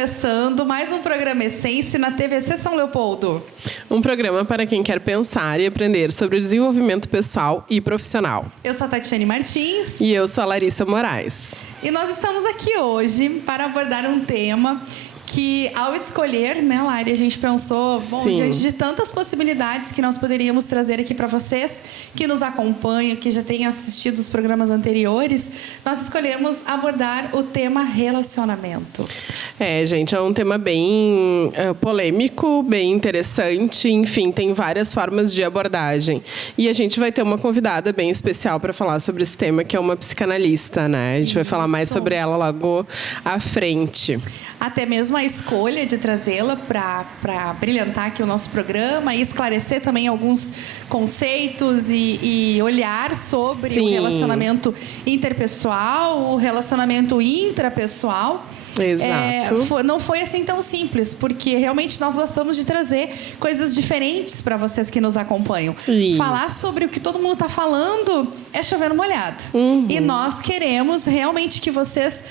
começando mais um programa Essência na TVC São Leopoldo. Um programa para quem quer pensar e aprender sobre o desenvolvimento pessoal e profissional. Eu sou a Tatiane Martins. E eu sou a Larissa Moraes. E nós estamos aqui hoje para abordar um tema que, ao escolher, né, Lari, a gente pensou, bom, Sim. diante de tantas possibilidades que nós poderíamos trazer aqui para vocês, que nos acompanham, que já têm assistido os programas anteriores, nós escolhemos abordar o tema relacionamento. Gente, é um tema bem polêmico, bem interessante, enfim, tem várias formas de abordagem. E a gente vai ter uma convidada bem especial para falar sobre esse tema, que é uma psicanalista, né? A gente vai falar mais sobre ela logo à frente. Até mesmo a escolha de trazê-la para brilhantar aqui o nosso programa e esclarecer também alguns conceitos e olhar sobre Sim. o relacionamento interpessoal, o relacionamento intrapessoal. Exato. Não foi assim tão simples, porque realmente nós gostamos de trazer coisas diferentes para vocês que nos acompanham. Isso. Falar sobre o que todo mundo está falando é chover no molhado. E nós queremos realmente que vocês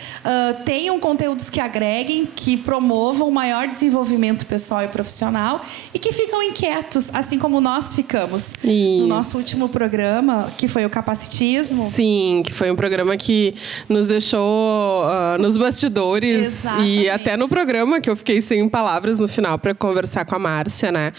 tenham conteúdos que agreguem, que promovam o maior desenvolvimento pessoal e profissional e que ficam inquietos, assim como nós ficamos. Isso. No nosso último programa, que foi o Capacitismo. Sim, que foi um programa que nos deixou nos bastidores. Exatamente. E até no programa, que eu fiquei sem palavras no final para conversar com a Márcia, né?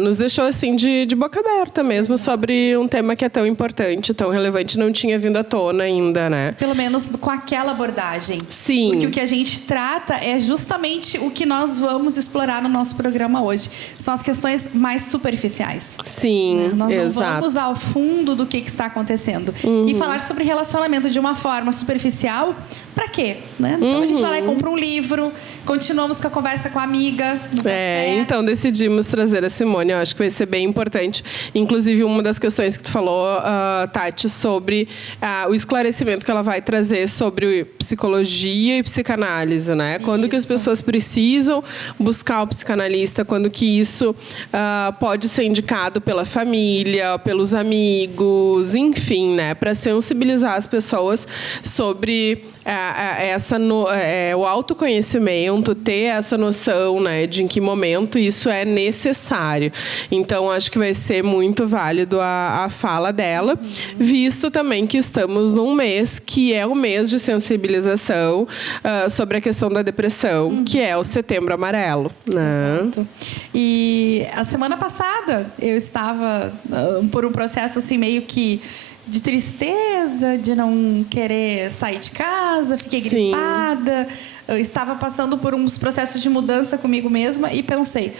Nos deixou assim de boca aberta mesmo. Exato. Sobre um tema que é tão importante, tão relevante, não tinha vindo à tona ainda, né? Pelo menos com aquela abordagem. Sim. Porque o que a gente trata é justamente o que nós vamos explorar no nosso programa hoje. São as questões mais superficiais. Sim, né? Nós não exato. vamos ao fundo do que está acontecendo. E falar sobre relacionamento de uma forma superficial, para quê? Né? Então a gente vai lá e compra um livro, continuamos com a conversa com a amiga. Então decidimos trazer a Simone, eu acho que vai ser bem importante. Inclusive, uma das questões que tu falou, Tati, sobre o esclarecimento que ela vai trazer sobre psicologia e psicanálise, né? Quando que as pessoas precisam buscar o psicanalista, quando que isso pode ser indicado pela família, pelos amigos, enfim, né? Para sensibilizar as pessoas sobre o autoconhecimento, ter essa noção, né, de em que momento isso é necessário. Então, acho que vai ser muito válido a fala dela, visto também que estamos num mês que é o mês de sensibilização sobre a questão da depressão, que é o Setembro Amarelo. Né? Exato. E a semana passada eu estava por um processo assim meio que de tristeza, de não querer sair de casa, fiquei gripada. Eu estava passando por uns processos de mudança comigo mesma e pensei,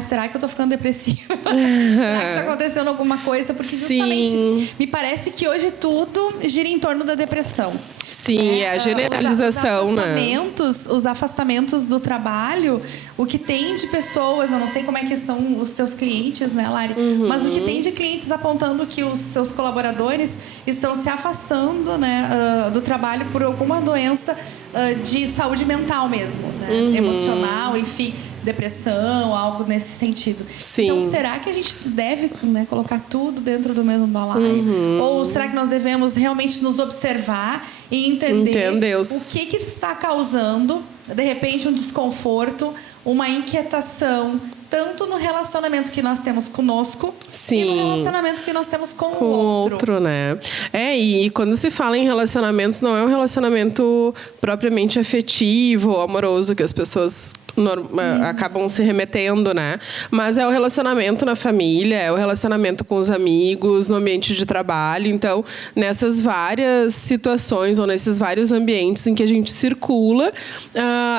será que eu estou ficando depressiva? Será que está acontecendo alguma coisa? Porque justamente me parece que hoje tudo gira em torno da depressão. Sim, é a generalização, os afastamentos do trabalho, o que tem de pessoas, eu não sei como é que estão os teus clientes, né, Lari? Mas o que tem de clientes apontando que os seus colaboradores estão se afastando, né, do trabalho por alguma doença de saúde mental mesmo, né? Emocional, enfim, depressão, algo nesse sentido. Sim. Então, será que a gente deve, né, colocar tudo dentro do mesmo balaio? Ou será que nós devemos realmente nos observar e entender o que está causando, de repente, um desconforto, uma inquietação, tanto no relacionamento que nós temos conosco e no relacionamento que nós temos com o outro. Né? E quando se fala em relacionamentos, não é um relacionamento propriamente afetivo ou amoroso que as pessoas acabam se remetendo, né? Mas é o relacionamento na família, é o relacionamento com os amigos, no ambiente de trabalho. Então, nessas várias situações ou nesses vários ambientes em que a gente circula,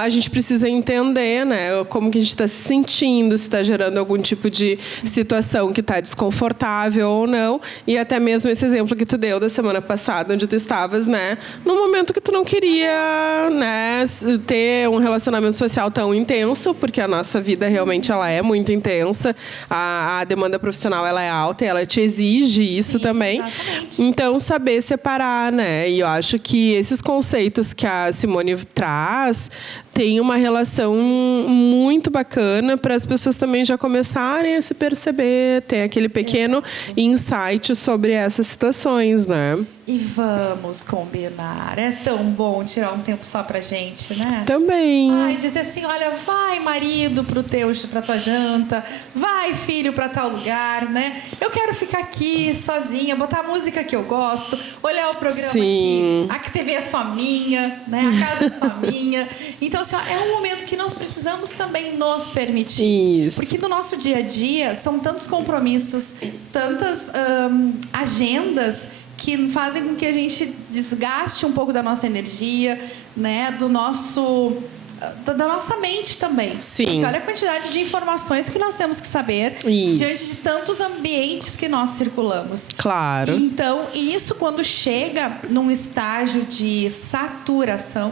a gente precisa entender, né, como que a gente está se sentindo, se está gerando algum tipo de situação que está desconfortável ou não. E até mesmo esse exemplo que tu deu da semana passada, onde tu estavas, né, num momento que tu não queria, né, ter um relacionamento social tão intenso, porque a nossa vida realmente ela é muito intensa, a demanda profissional ela é alta e ela te exige isso também. Exatamente. Então, saber separar, né? E eu acho que esses conceitos que a Simone traz tem uma relação muito bacana para as pessoas também já começarem a se perceber, ter aquele pequeno insight sobre essas situações, né? E vamos combinar. É tão bom tirar um tempo só pra gente, né? Também. Ai, dizer assim, olha, vai marido pra tua janta, vai filho pra tal lugar, né? Eu quero ficar aqui sozinha, botar a música que eu gosto, olhar o programa Sim. aqui, a TV é só minha, né? A casa é só minha. Então, assim, ó, é um momento que nós precisamos também nos permitir. Isso. Porque no nosso dia a dia são tantos compromissos, tantas agendas que fazem com que a gente desgaste um pouco da nossa energia, né, da nossa mente também. Sim. Porque olha a quantidade de informações que nós temos que saber diante de tantos ambientes que nós circulamos. Claro. Então, isso quando chega num estágio de saturação,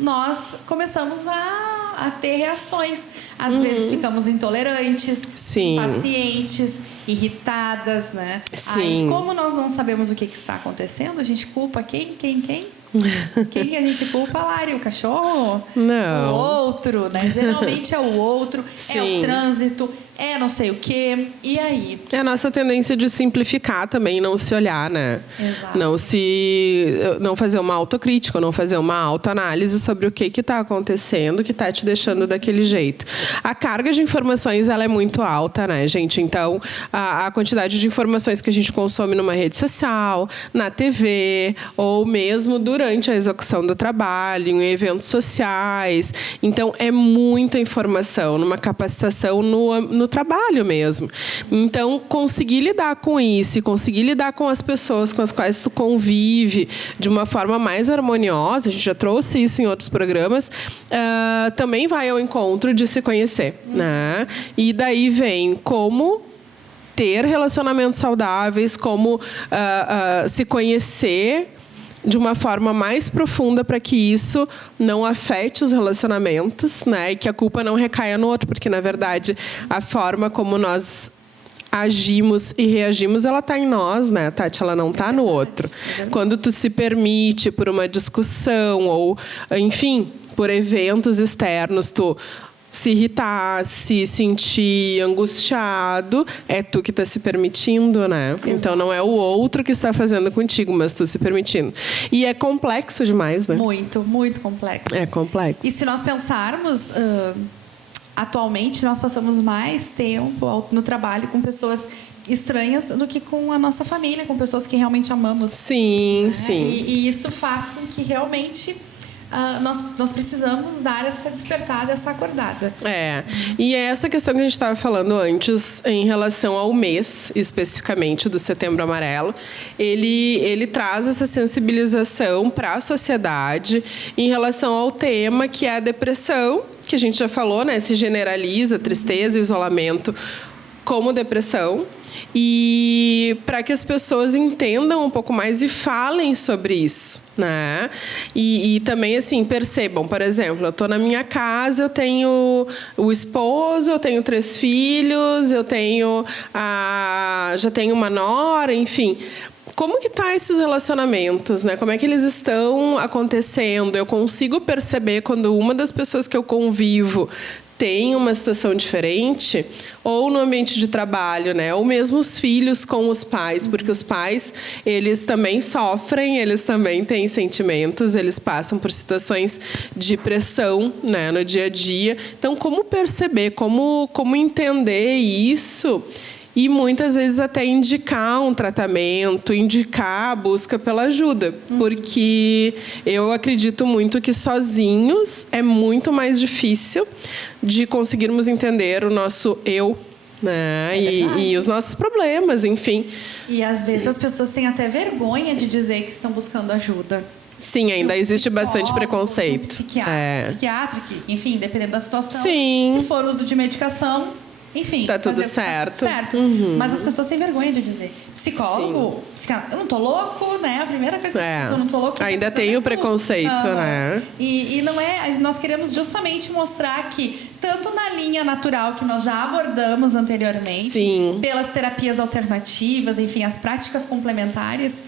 nós começamos a ter reações. Às vezes ficamos intolerantes, impacientes, irritadas, né? Sim. Aí, como nós não sabemos o que está acontecendo, a gente culpa quem? Quem que a gente culpa, Lari? O cachorro? Não. O outro, né? Geralmente é o outro, é o trânsito, é não sei o quê. E aí? É a nossa tendência de simplificar também, não se olhar, né? Exato. Não fazer uma autocrítica, não fazer uma autoanálise sobre o que está acontecendo, que está te deixando daquele jeito. A carga de informações, ela é muito alta, né, gente? Então, a quantidade de informações que a gente consome numa rede social, na TV, ou mesmo durante a execução do trabalho, em eventos sociais. Então, é muita informação, numa capacitação no trabalho mesmo. Então, conseguir lidar com isso e conseguir lidar com as pessoas com as quais tu convive de uma forma mais harmoniosa, a gente já trouxe isso em outros programas, também vai ao encontro de se conhecer, né? E daí vem como ter relacionamentos saudáveis, como se conhecer de uma forma mais profunda para que isso não afete os relacionamentos, né? E que a culpa não recaia no outro, porque, na verdade, a forma como nós agimos e reagimos, ela está em nós, né, Tati? Ela não está no outro. Quando tu se permite, por uma discussão ou, enfim, por eventos externos, tu se irritar, se sentir angustiado, é tu que está se permitindo, né? Exato. Então, não é o outro que está fazendo contigo, mas tu se permitindo. E é complexo demais, né? Muito, muito complexo. É complexo. E se nós pensarmos, atualmente, nós passamos mais tempo no trabalho com pessoas estranhas do que com a nossa família, com pessoas que realmente amamos. Sim, né? sim. E isso faz com que realmente nós precisamos dar essa despertada, essa acordada. E é essa questão que a gente estava falando antes, em relação ao mês, especificamente, do Setembro Amarelo. Ele traz essa sensibilização para a sociedade em relação ao tema que é a depressão, que a gente já falou, né? Se generaliza tristeza, isolamento como depressão. E para que as pessoas entendam um pouco mais e falem sobre isso, né? E também, assim, percebam, por exemplo, eu estou na minha casa, eu tenho o esposo, eu tenho 3 filhos, já tenho uma nora, enfim. Como que tá esses relacionamentos, né? Como é que eles estão acontecendo? Eu consigo perceber quando uma das pessoas que eu convivo tem uma situação diferente, ou no ambiente de trabalho, né? Ou mesmo os filhos com os pais, porque os pais, eles também sofrem, eles também têm sentimentos, eles passam por situações de pressão, né, no dia a dia. Então, como perceber, como entender isso? E muitas vezes até indicar um tratamento, indicar a busca pela ajuda. Porque eu acredito muito que sozinhos é muito mais difícil de conseguirmos entender o nosso eu, né? E os nossos problemas, enfim. E às vezes as pessoas têm até vergonha de dizer que estão buscando ajuda. Sim, ainda existe bastante preconceito. Psiquiatra, que, enfim, dependendo da situação, Sim. Se for uso de medicação, enfim, tá tudo certo. Mas as pessoas têm vergonha de dizer. Psicólogo, eu não tô louco, né? A primeira coisa que eu não tô louco. Ainda tem o preconceito, né? E não é. Nós queremos justamente mostrar que, tanto na linha natural que nós já abordamos anteriormente, pelas terapias alternativas, enfim, as práticas complementares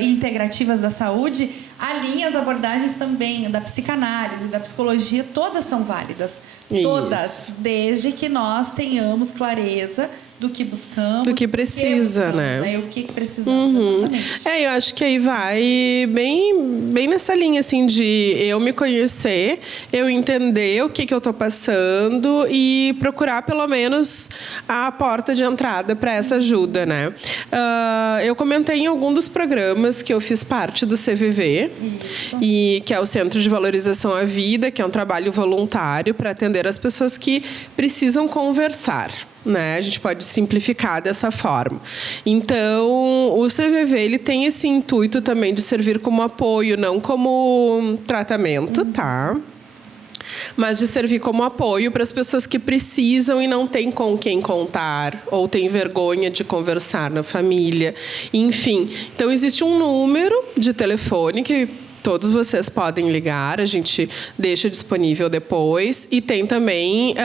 e integrativas da saúde, a linha, as abordagens também da psicanálise, da psicologia, todas são válidas. Isso. Todas, desde que nós tenhamos clareza do que buscamos. Do que precisa, né? O que precisamos, exatamente. Eu acho que aí vai bem nessa linha, assim, de eu me conhecer, eu entender o que eu estou passando e procurar, pelo menos, a porta de entrada para essa ajuda, né? Eu comentei em algum dos programas que eu fiz parte do CVV, e que é o Centro de Valorização à Vida, que é um trabalho voluntário para atender as pessoas que precisam conversar. Né? A gente pode simplificar dessa forma. Então, o CVV ele tem esse intuito também de servir como apoio, não como tratamento, tá? Mas de servir como apoio para as pessoas que precisam e não têm com quem contar, ou têm vergonha de conversar na família, enfim. Então, existe um número de telefone que todos vocês podem ligar, a gente deixa disponível depois. E tem também,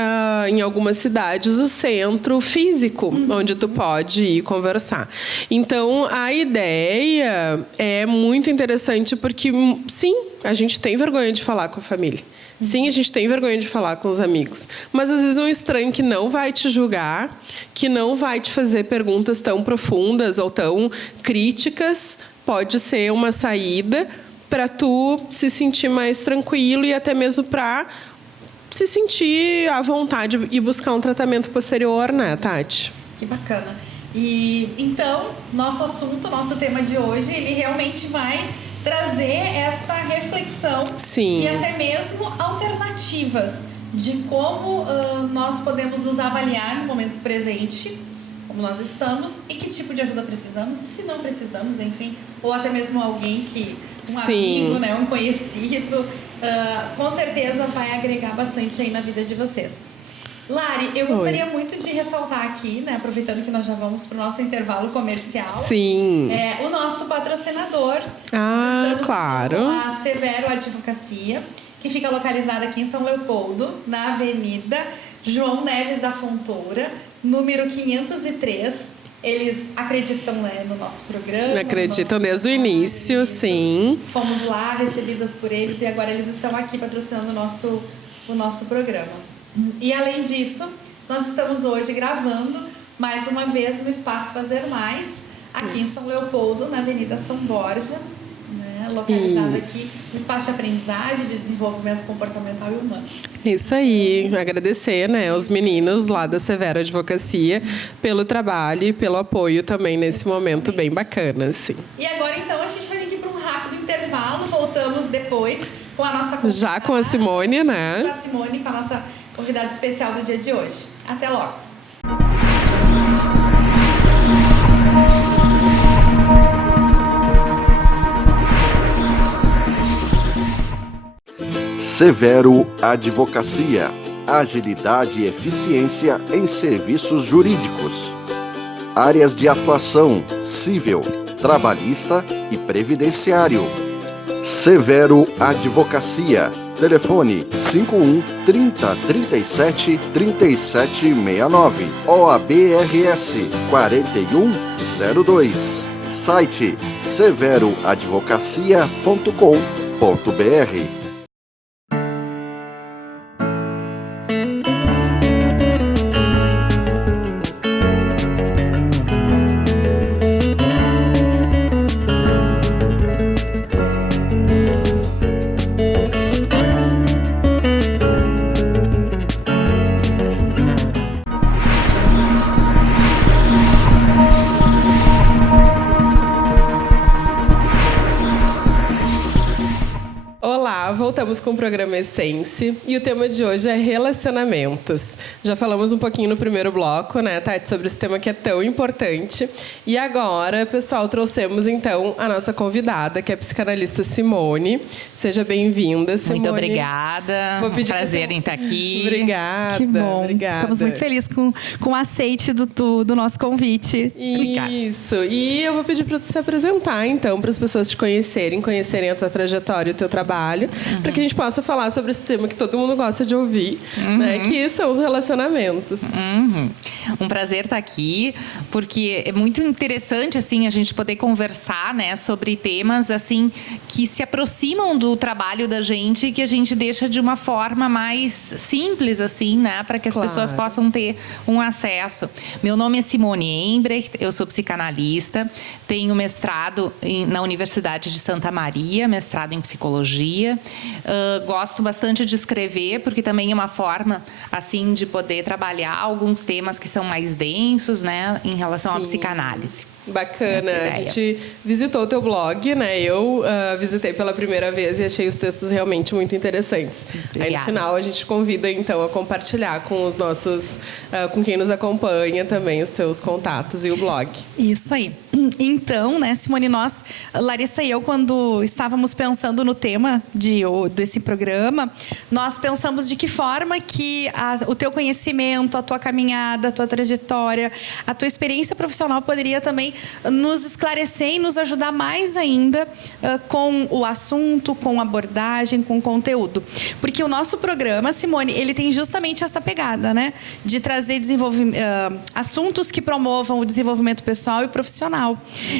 em algumas cidades, o centro físico, onde tu pode ir conversar. Então, a ideia é muito interessante porque, sim, a gente tem vergonha de falar com a família. Sim, a gente tem vergonha de falar com os amigos. Mas, às vezes, um estranho que não vai te julgar, que não vai te fazer perguntas tão profundas ou tão críticas, pode ser uma saída para tu se sentir mais tranquilo e até mesmo para se sentir à vontade e buscar um tratamento posterior, né, Tati? Que bacana. E então, nosso assunto, nosso tema de hoje, ele realmente vai trazer essa reflexão. Sim. E até mesmo alternativas de como nós podemos nos avaliar no momento presente, como nós estamos e que tipo de ajuda precisamos, e se não precisamos, enfim, ou até mesmo alguém que amigo, né, um conhecido, com certeza vai agregar bastante aí na vida de vocês. Lari, eu gostaria muito de ressaltar aqui, né, aproveitando que nós já vamos para o nosso intervalo comercial. Sim. O nosso patrocinador. Claro. Com a Severo Advocacia, que fica localizada aqui em São Leopoldo, na Avenida João Neves da Fontoura, número 503. Eles acreditam, né, no nosso programa. Acreditam desde o início, sim. Fomos lá, recebidas por eles, e agora eles estão aqui patrocinando o nosso programa. E, além disso, nós estamos hoje gravando, mais uma vez, no Espaço Fazer Mais, aqui em São Leopoldo, na Avenida São Borja, né, localizado aqui no espaço de aprendizagem, de desenvolvimento comportamental e humano. Isso aí, agradecer, né, os meninos lá da Severo Advocacia pelo trabalho e pelo apoio também nesse momento bem bacana, assim. E agora, então, a gente vai ter que ir para um rápido intervalo, voltamos depois com a nossa convidada. Já com a Simone, né? Com a Simone, com a nossa convidada especial do dia de hoje. Até logo! Severo Advocacia, agilidade e eficiência em serviços jurídicos. Áreas de atuação: civil, trabalhista e previdenciário. Severo Advocacia, telefone 51 30 37 3769, OABRS 4102, site severoadvocacia.com.br. Voltamos com o programa Essence e o tema de hoje é relacionamentos. Já falamos um pouquinho no primeiro bloco, né, Tati, sobre esse tema que é tão importante. E agora, pessoal, trouxemos então a nossa convidada, que é a psicanalista Simone. Seja bem-vinda, Simone. Muito obrigada. Vou pedir prazer em estar aqui. Obrigada. Que bom. Obrigada. Ficamos muito felizes com o aceite do nosso convite. Isso. E eu vou pedir para tu se apresentar, então, para as pessoas te conhecerem a tua trajetória e o teu trabalho. para que a gente possa falar sobre esse tema que todo mundo gosta de ouvir, né? Que são os relacionamentos. Um prazer estar aqui, porque é muito interessante assim a gente poder conversar, né, sobre temas assim que se aproximam do trabalho da gente e que a gente deixa de uma forma mais simples assim, né, para que as pessoas possam ter um acesso. Meu nome é Simone Embrecht, eu sou psicanalista, tenho mestrado na Universidade de Santa Maria, mestrado em psicologia. Gosto bastante de escrever, porque também é uma forma assim de poder trabalhar alguns temas que são mais densos, né, em relação à psicanálise. Bacana. A gente visitou o teu blog, né? Eu visitei pela primeira vez e achei os textos realmente muito interessantes. Obrigada. Aí no final a gente convida então a compartilhar com os nossos, com quem nos acompanha também os teus contatos e o blog. Isso aí. Então, né, Simone, nós, Larissa e eu, quando estávamos pensando no tema desse programa, nós pensamos de que forma que o teu conhecimento, a tua caminhada, a tua trajetória, a tua experiência profissional poderia também nos esclarecer e nos ajudar mais ainda com o assunto, com a abordagem, com o conteúdo. Porque o nosso programa, Simone, ele tem justamente essa pegada, né? De trazer assuntos que promovam o desenvolvimento pessoal e profissional.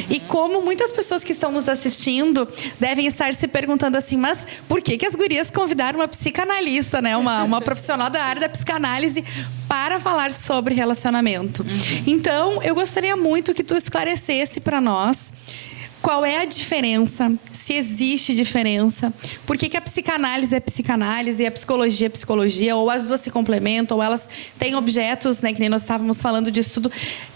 E como muitas pessoas que estão nos assistindo devem estar se perguntando assim, mas por que as gurias convidaram uma psicanalista, né? Uma profissional da área da psicanálise para falar sobre relacionamento? Então, eu gostaria muito que tu esclarecesse para nós qual é a diferença, se existe diferença, por que a psicanálise é psicanálise e a psicologia é psicologia, ou as duas se complementam, ou elas têm objetos, né, que nem nós estávamos falando de estudo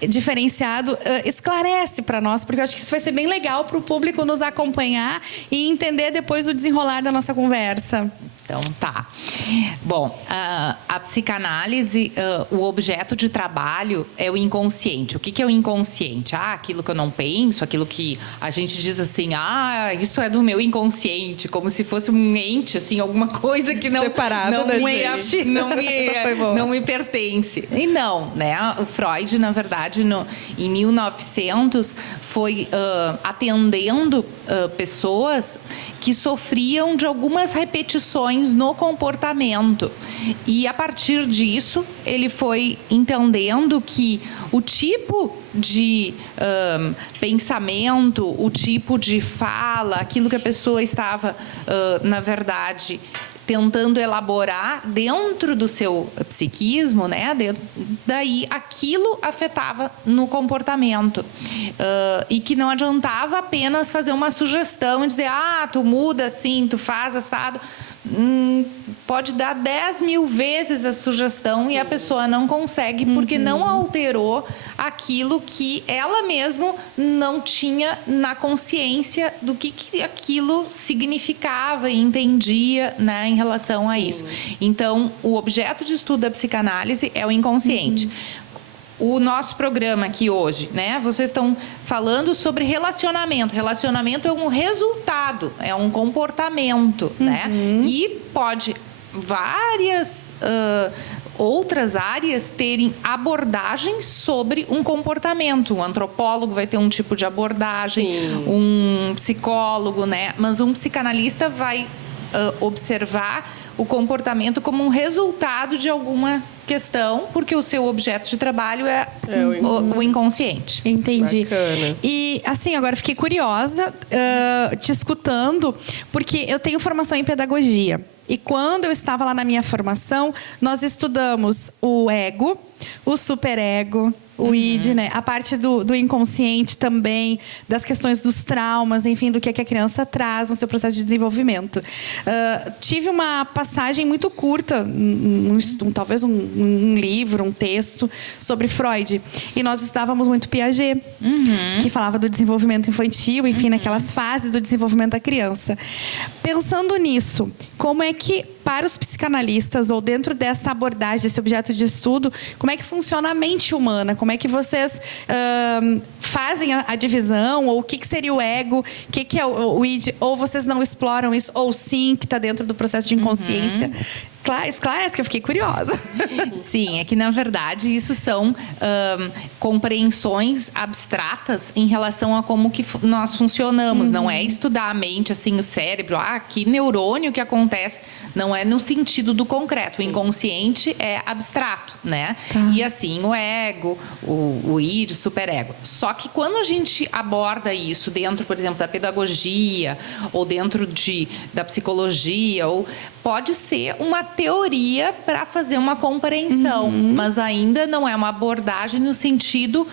diferenciado. Esclarece para nós, porque eu acho que isso vai ser bem legal para o público nos acompanhar e entender depois o desenrolar da nossa conversa. Então, tá. Bom, a psicanálise, o objeto de trabalho é o inconsciente. O que é o inconsciente? Aquilo que eu não penso, aquilo que a gente diz assim, isso é do meu inconsciente, como se fosse um ente, assim, alguma coisa que não... Separado da gente. Não me pertence. E não, né? O Freud, na verdade, em 1900, foi atendendo pessoas que sofriam de algumas repetições no comportamento. E, a partir disso, ele foi entendendo que o tipo de pensamento, o tipo de fala, aquilo que a pessoa estava, na verdade, tentando elaborar dentro do seu psiquismo, né? Daí aquilo afetava no comportamento. E que não adiantava apenas fazer uma sugestão e dizer, tu muda assim, tu faz assado. Pode dar 10 mil vezes a sugestão. Sim. E a pessoa não consegue porque não alterou aquilo que ela mesma não tinha na consciência do que aquilo significava e entendia, né, em relação a isso. Então, o objeto de estudo da psicanálise é o inconsciente. O nosso programa aqui hoje, né? Vocês estão falando sobre relacionamento. Relacionamento é um resultado, é um comportamento, né? E pode várias outras áreas terem abordagens sobre um comportamento. Um antropólogo vai ter um tipo de abordagem, um psicólogo, né? Mas um psicanalista vai observar o comportamento como um resultado de alguma questão, porque o seu objeto de trabalho é o inconsciente. Entendi. Bacana. E, assim, agora fiquei curiosa te escutando, porque eu tenho formação em pedagogia. E quando eu estava lá na minha formação, nós estudamos o ego, o superego, o id, né? A parte do inconsciente também, das questões dos traumas, enfim, do que a criança traz no seu processo de desenvolvimento. Tive uma passagem muito curta, talvez um livro, um texto, sobre Freud. E nós estudávamos muito Piaget, que falava do desenvolvimento infantil, enfim, naquelas fases do desenvolvimento da criança. Pensando nisso, como é que, para os psicanalistas, ou dentro dessa abordagem, desse objeto de estudo, como é que funciona a mente humana? Como é que vocês fazem a divisão? Ou o que seria o ego? O que é o id? Ou vocês não exploram isso? Ou sim, que está dentro do processo de inconsciência? Esclarece, que eu fiquei curiosa. Sim, é que na verdade isso são compreensões abstratas em relação a como que nós funcionamos. Não é estudar a mente, assim, o cérebro, que neurônio que acontece. Não é no sentido do concreto. Sim. O inconsciente é abstrato, né? Tá. E assim, o ego, o id, superego. Só que quando a gente aborda isso dentro, por exemplo, da pedagogia ou dentro da psicologia, ou pode ser uma teoria para fazer uma compreensão, mas ainda não é uma abordagem no sentido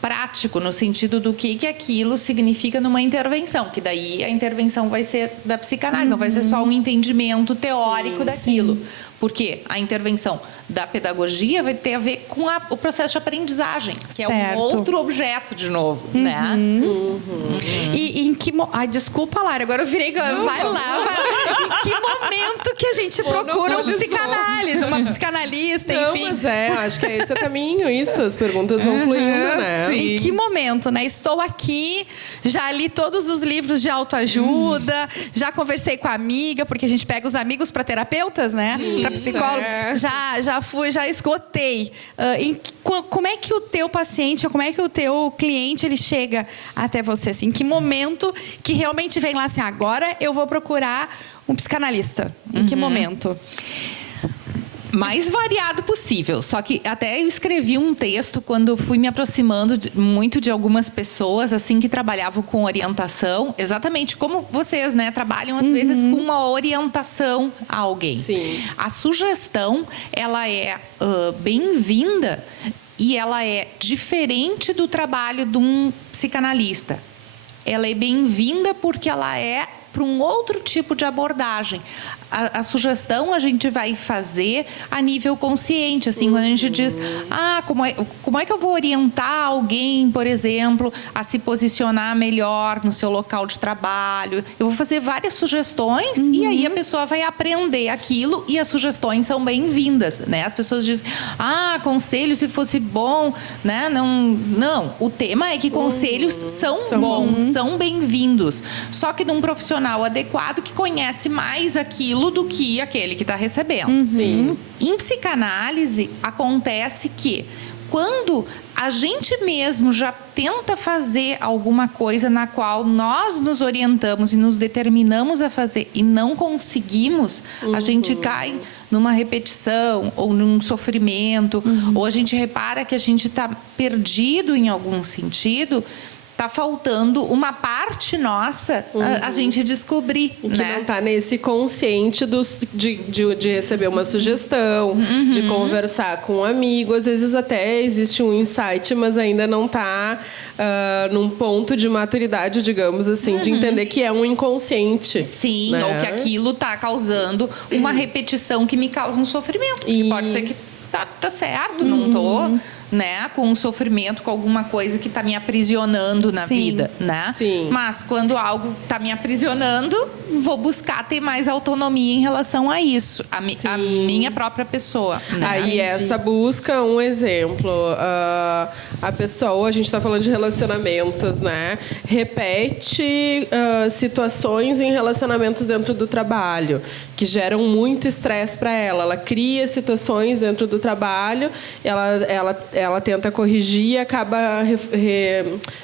prático, no sentido do que aquilo significa numa intervenção, que daí a intervenção vai ser da psicanálise, não vai ser só um entendimento teórico daquilo. Sim. Porque a intervenção da pedagogia vai ter a ver com o processo de aprendizagem, que certo. É um outro objeto, de novo, né? E em que... Ai, desculpa, Lara, agora eu virei... Vai lá. Em que momento que a gente procura um psicanálise, uma psicanalista, enfim? Não, mas acho que é esse o caminho, isso. As perguntas vão fluindo, né? Sim. Em que momento, né? Estou aqui, já li todos os livros de autoajuda, já conversei com a amiga, porque a gente pega os amigos para terapeutas, né? Para psicólogo. Já esgotei. Como é que o teu paciente, ou como é que o teu cliente, ele chega até você? Assim, em que momento que realmente vem lá assim, agora eu vou procurar um psicanalista? Em que momento? Mais variado possível. Só que até eu escrevi um texto quando fui me aproximando muito de algumas pessoas assim que trabalhavam com orientação, exatamente como vocês, né, trabalham às vezes com uma orientação a alguém. Sim. A sugestão, ela é bem-vinda e ela é diferente do trabalho de um psicanalista. Ela é bem-vinda porque ela é para um outro tipo de abordagem. A sugestão a gente vai fazer a nível consciente, assim, quando a gente diz, como é que eu vou orientar alguém, por exemplo, a se posicionar melhor no seu local de trabalho? Eu vou fazer várias sugestões e aí a pessoa vai aprender aquilo e as sugestões são bem-vindas, né? As pessoas dizem, conselho se fosse bom, né? Não, o tema é que conselhos são bons, são bem-vindos, só que de um profissional adequado que conhece mais aquilo do que aquele que está recebendo. Sim. Em psicanálise, acontece que quando a gente mesmo já tenta fazer alguma coisa na qual nós nos orientamos e nos determinamos a fazer e não conseguimos, a gente cai numa repetição ou num sofrimento, ou a gente repara que a gente está perdido em algum sentido, está faltando uma parte nossa a gente descobrir. E que né? não está nesse consciente de receber uma sugestão, de conversar com um amigo. Às vezes até existe um insight, mas ainda não está num ponto de maturidade, digamos assim, de entender que é um inconsciente. Sim, né? ou que aquilo está causando uma repetição que me causa um sofrimento. Que pode ser que tá certo, não estou... né, com um sofrimento, com alguma coisa que está me aprisionando na vida, né? Sim. Mas quando algo está me aprisionando, vou buscar ter mais autonomia em relação a isso, a minha própria pessoa. Né? Aí essa busca, um exemplo, a pessoa, a gente está falando de relacionamentos, né? Repete situações em relacionamentos dentro do trabalho que geram muito estresse para ela. Ela cria situações dentro do trabalho, ela tenta corrigir e acaba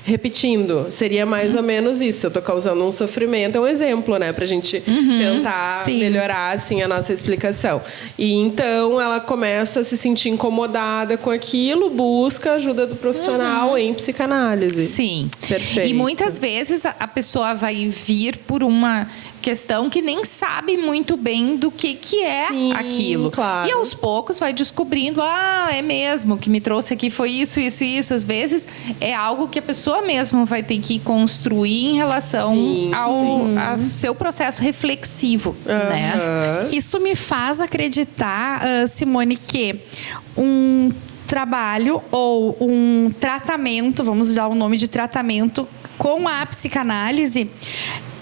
repetindo. Seria mais ou menos isso. Eu estou causando um sofrimento. É um exemplo, né? Para a gente tentar melhorar assim, a nossa explicação. E então ela começa a se sentir incomodada com aquilo, busca a ajuda do profissional em psicanálise. Sim. Perfeito. E muitas vezes a pessoa vai vir por uma questão que nem sabe muito bem do que é aquilo. Claro. E aos poucos vai descobrindo, é mesmo, o que me trouxe aqui foi isso, isso e isso. Às vezes é algo que a pessoa mesma vai ter que construir em relação ao seu processo reflexivo. Né? Isso me faz acreditar, Simone, que um trabalho ou um tratamento, vamos dar o nome de tratamento, com a psicanálise,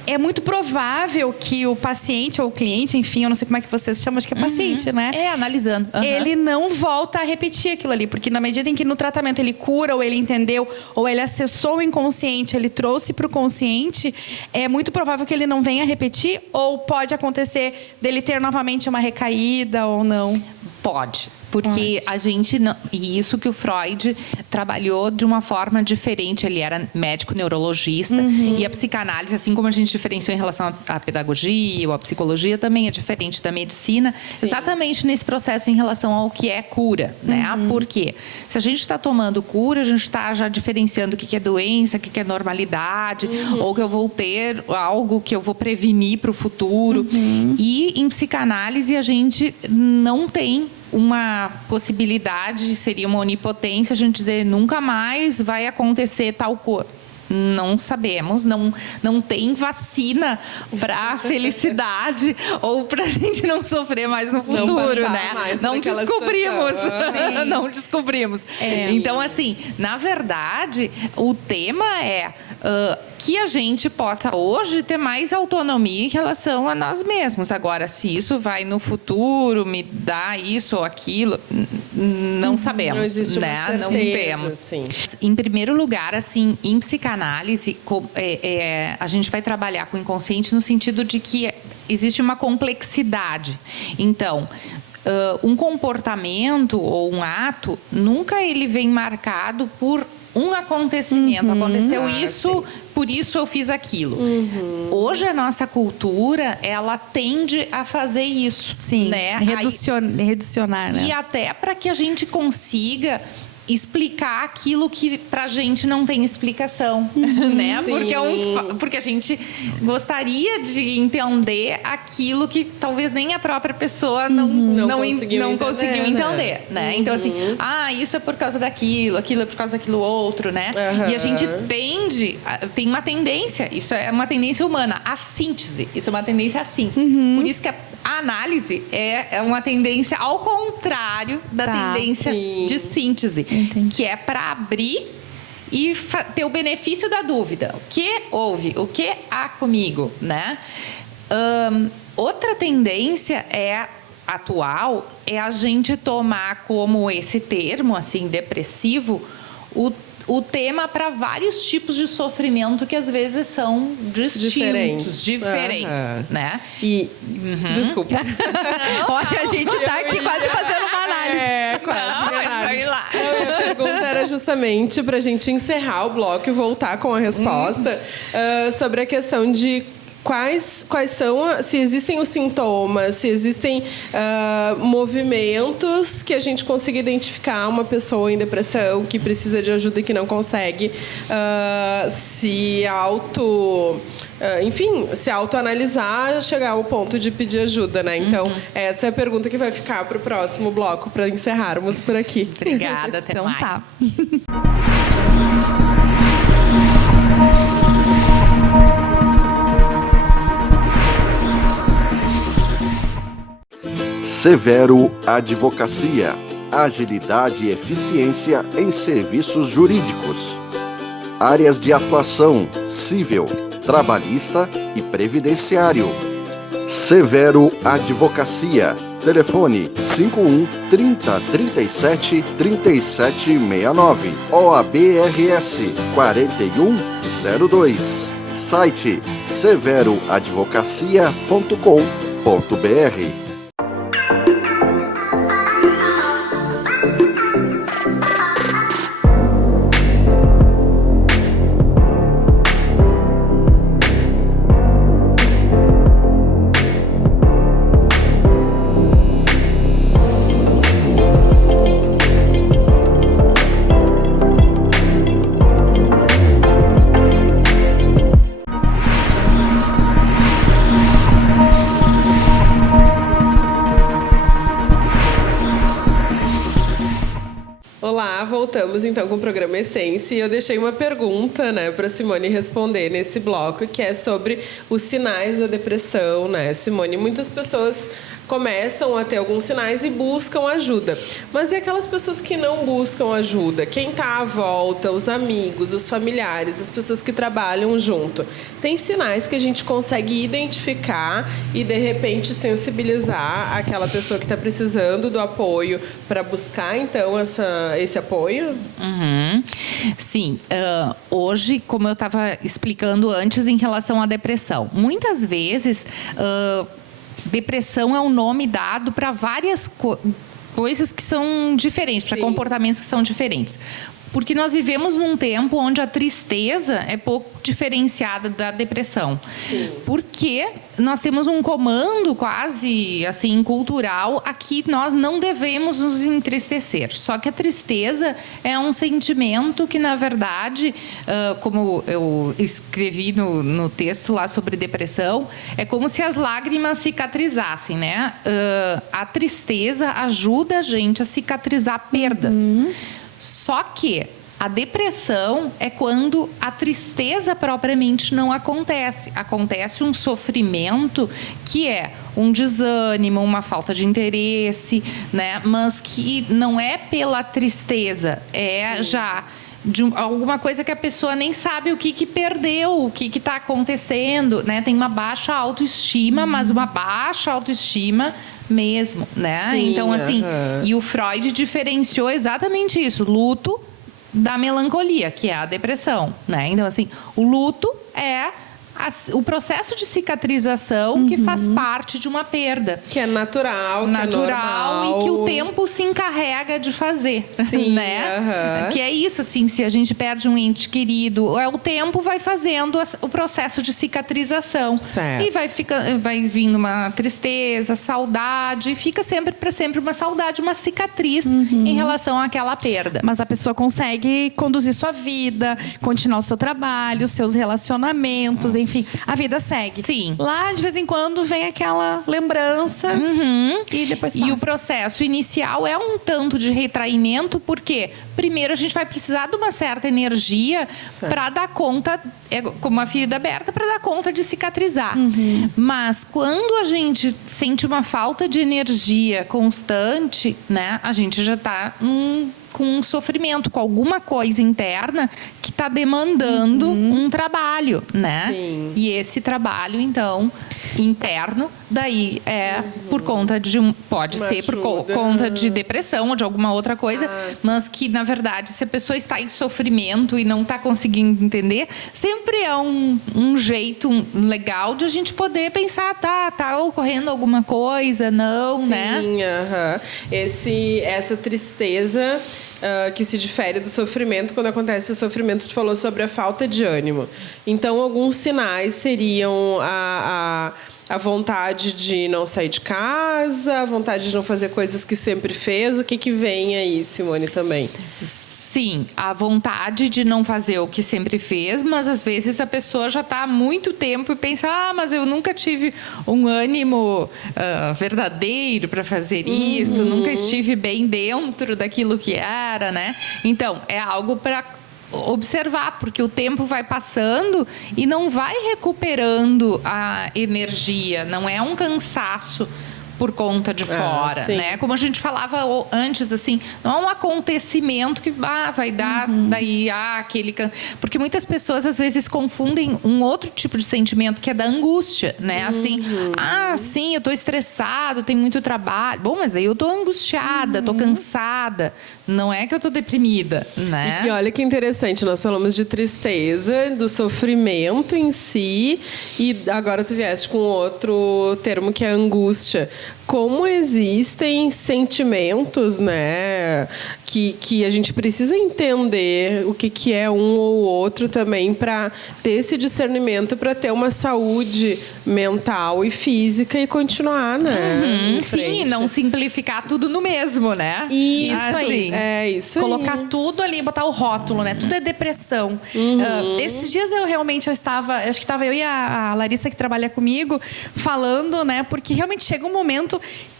é muito provável que o paciente ou o cliente, enfim, eu não sei como é que vocês chamam, acho que é paciente, né? Analisando. Ele não volta a repetir aquilo ali, porque na medida em que no tratamento ele cura, ou ele entendeu, ou ele acessou o inconsciente, ele trouxe para o consciente, é muito provável que ele não venha repetir, ou pode acontecer dele ter novamente uma recaída ou não? Pode. Porque a gente não, e isso que o Freud trabalhou de uma forma diferente. Ele era médico neurologista e a psicanálise, assim como a gente diferenciou em relação à pedagogia ou à psicologia, também é diferente da medicina. Sim. Exatamente nesse processo em relação ao que é cura, né? Por quê? Se a gente está tomando cura, a gente está já diferenciando o que é doença, o que é normalidade, ou que eu vou ter algo que eu vou prevenir para o futuro. E em psicanálise a gente não tem uma possibilidade, seria uma onipotência, a gente dizer nunca mais vai acontecer tal coisa. Não sabemos, não tem vacina para felicidade ou para a gente não sofrer mais no futuro, né? Não descobrimos, não descobrimos. Então, assim, na verdade, o tema é que a gente possa hoje ter mais autonomia em relação a nós mesmos. Agora, se isso vai no futuro me dar isso ou aquilo, não sabemos, não existe, né? Não temos. Sim. Em primeiro lugar, assim, em psicanálise, a gente vai trabalhar com o inconsciente no sentido de que existe uma complexidade. Então, um comportamento ou um ato, nunca ele vem marcado por um acontecimento. Aconteceu isso, por isso eu fiz aquilo. Hoje a nossa cultura, ela tende a fazer isso. Sim, né? Reducionar, né? E até para que a gente consiga explicar aquilo que pra gente não tem explicação, né? Porque a gente gostaria de entender aquilo que talvez nem a própria pessoa não conseguiu entender, né? Então, assim, isso é por causa daquilo, aquilo é por causa daquilo outro, né? E a gente tem uma tendência, isso é uma tendência humana, a síntese. Isso é uma tendência à síntese. Por isso que a análise é uma tendência ao contrário da tendência de síntese. Entendi. Que é para abrir e ter o benefício da dúvida. O que houve? O que há comigo? Né? Outra tendência atual é a gente tomar como esse termo assim, depressivo o tema para vários tipos de sofrimento que às vezes são diferentes, né? E desculpa. Olha, a gente está aqui quase fazendo uma análise. A pergunta era justamente para a gente encerrar o bloco e voltar com a resposta sobre a questão de quais são, se existem os sintomas, se existem movimentos que a gente consiga identificar uma pessoa em depressão que precisa de ajuda e que não consegue se autoanalisar, chegar ao ponto de pedir ajuda, né? Então, essa é a pergunta que vai ficar para o próximo bloco, para encerrarmos por aqui. Obrigada, até mais. Tá. Severo Advocacia, agilidade e eficiência em serviços jurídicos. Áreas de atuação: civil, trabalhista e previdenciário. Severo Advocacia. Telefone 51 30 37 37 69. OABRS 4102. Site severoadvocacia.com.br. Olá, voltamos então com o programa Essência. Eu deixei uma pergunta, né, para Simone responder nesse bloco, que é sobre os sinais da depressão, né, Simone? Muitas pessoas começam a ter alguns sinais e buscam ajuda. Mas e aquelas pessoas que não buscam ajuda? Quem está à volta, os amigos, os familiares, as pessoas que trabalham junto. Tem sinais que a gente consegue identificar e, de repente, sensibilizar aquela pessoa que está precisando do apoio para buscar, então, esse apoio? Sim. Hoje, como eu estava explicando antes em relação à depressão, muitas vezes depressão é um nome dado para várias coisas que são diferentes, para comportamentos que são diferentes. Porque nós vivemos num tempo onde a tristeza é pouco diferenciada da depressão. Sim. Porque nós temos um comando quase assim cultural a que nós não devemos nos entristecer. Só que a tristeza é um sentimento que, na verdade, como eu escrevi no texto lá sobre depressão, é como se as lágrimas cicatrizassem, né? A tristeza ajuda a gente a cicatrizar perdas. Só que a depressão é quando a tristeza propriamente não acontece. Acontece um sofrimento que é um desânimo, uma falta de interesse, né? Mas que não é pela tristeza, é já de alguma coisa que a pessoa nem sabe o que perdeu, o que está acontecendo, né? Tem uma baixa autoestima, mas uma baixa autoestima mesmo, né? Sim, então, assim, e o Freud diferenciou exatamente isso, luto da melancolia, que é a depressão, né? Então, assim, o luto é o processo de cicatrização que faz parte de uma perda. Que é natural, que é normal. E que o tempo se encarrega de fazer. Sim, né? Que é isso, assim, se a gente perde um ente querido, o tempo vai fazendo o processo de cicatrização. Certo. E vai vindo uma tristeza, saudade, e fica sempre para sempre uma saudade, uma cicatriz em relação àquela perda. Mas a pessoa consegue conduzir sua vida, continuar o seu trabalho, os seus relacionamentos, enfim, a vida segue. Sim. Lá, de vez em quando, vem aquela lembrança e depois passa. E o processo inicial é um tanto de retraimento, porque primeiro a gente vai precisar de uma certa energia para dar conta, como a ferida aberta, para dar conta de cicatrizar. Mas quando a gente sente uma falta de energia constante, né, a gente já está com um sofrimento, com alguma coisa interna que está demandando um trabalho, né? Sim. E esse trabalho, então, interno, daí é por conta de pode ser por conta de depressão ou de alguma outra coisa, mas que, na verdade, se a pessoa está em sofrimento e não está conseguindo entender, sempre é um jeito legal de a gente poder pensar, tá ocorrendo alguma coisa, não, né? Sim, essa tristeza que se difere do sofrimento. Quando acontece o sofrimento, tu falou sobre a falta de ânimo. Então, alguns sinais seriam a vontade de não sair de casa, a vontade de não fazer coisas que sempre fez. O que vem aí, Simone, também? Sim, a vontade de não fazer o que sempre fez, mas às vezes a pessoa já está há muito tempo e pensa, mas eu nunca tive um ânimo verdadeiro para fazer isso, nunca estive bem dentro daquilo que era, né? Então, é algo para observar, porque o tempo vai passando e não vai recuperando a energia, não é um cansaço por conta de fora, né? Como a gente falava antes, assim, não é um acontecimento que vai dar daí aquele... Porque muitas pessoas, às vezes, confundem um outro tipo de sentimento, que é da angústia, né? Assim, sim, eu estou estressado, tenho muito trabalho. Bom, mas daí eu estou angustiada, estou cansada. Não é que eu estou deprimida, né? E olha que interessante, nós falamos de tristeza, do sofrimento em si, e agora tu vieste com outro termo que é angústia. Como existem sentimentos, né, que a gente precisa entender o que é um ou outro também para ter esse discernimento, para ter uma saúde mental e física e continuar, né? Sim, e não simplificar tudo no mesmo, né? Isso aí. É isso aí. Colocar tudo ali, botar o rótulo, né? Tudo é depressão. Esses dias eu estava, acho que estava eu e a Larissa, que trabalha comigo, falando, né? Porque realmente chega um momento